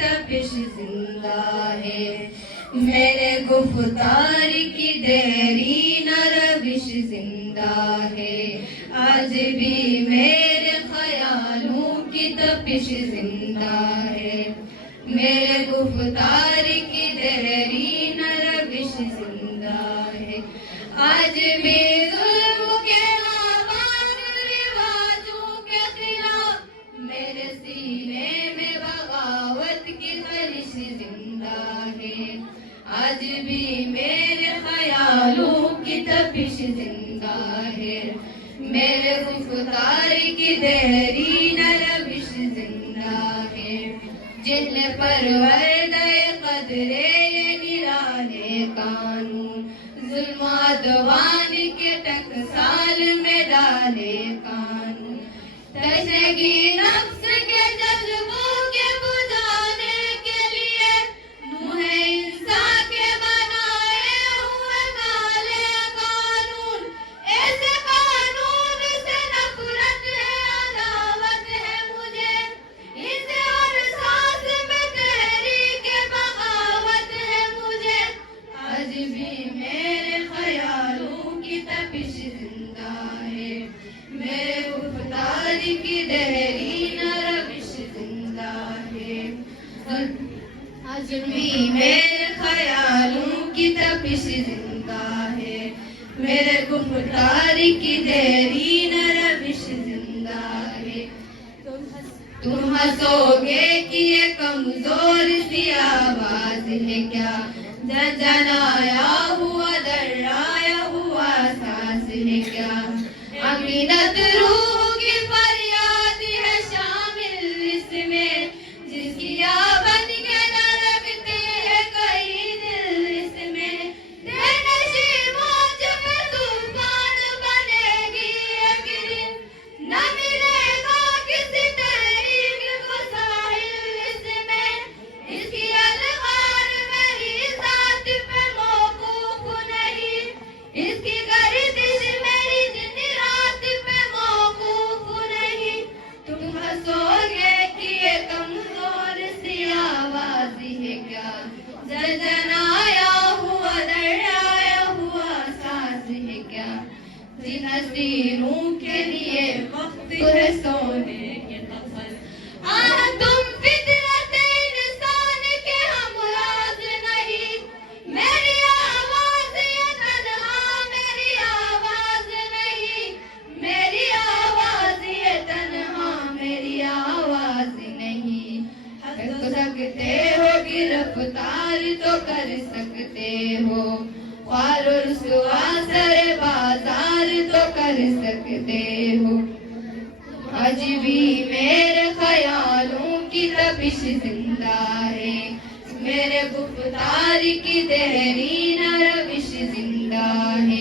तपिश जिंदा है, मेरे गुफ्तार की देरीन रविश जिंदा है, आज भी मेरे ख्यालों की तपिश जिंदा है, मेरे गुफ्तार की देरीन रविश जिंदा है, आज भी जुल्म के आवाज़ रिवाजों के खिलाफ मेरे सीने में बगावत की खलिश जिंदा है, आज भी मेरे ख्यालों की तपिश जिंदा है, मेरे गुफ्तार की देरीन रविश जिंदा है, जिन्हें परवरदे कदरे ये निराले कानून जुल्म-ओ-अदवान के टकसाल में डाले कानून, तशगी नफ्स के जज्बों के बुझाने के लिए नूह इंसान के बनाए हुए काले कानून, ऐसे कानून से नफरत है, अदावत है मुझे, इसे और सांस में तहरीक बगावत है मुझे, आज भी मेरे ख्यालों की तपिश जिंदा है, मेरे गुफ्तार की देरीन रविश जिंदा है, आज भी मेरे ख्यालों की तपिश जिंदा है, मेरे गुफ्तार की देरीन रविश जिंदा है, तुम हंसोगे कि ये कमजोर सी आवाज है क्या, जनाया हुआ दर्राया हुआ सांस है क्या, अमीनत रूह की फरियाद है शामिल इसमें, जिसकी बन के धड़कते हैं कई दिल इसमें, बेनशी मौज पे तूफान बनेगी एक दिन, न मिलेगा किसी तहरीक को साहिल इसमें, इसकी अलगार मेरी जात पे मौकूफ नहीं, इसकी गर्दिश मेरी दिन रात पे मौकूफ नहीं, तुम हंसोगे कि ये कमजोर सी आवाज है क्या, जनाया हुआ दर्राया हुआ सांस है क्या, जिन हसीनों के लिए वक्त है सोने के कफन, तुम फितरत इंसान के हमराज नहीं, मेरी आवाज ये तन्हा मेरी आवाज नहीं, मेरी आवाज ये तन्हा मेरी आवाज नहीं, हंस सकते हो गिरफ्तार तो कर सकते हो, ख्वार रुसवा सर बाजार तो कर सकते हो, आज भी मेरे ख्यालों की तपिश जिंदा है, मेरे गुफ्तार की देरीन रविश जिंदा है।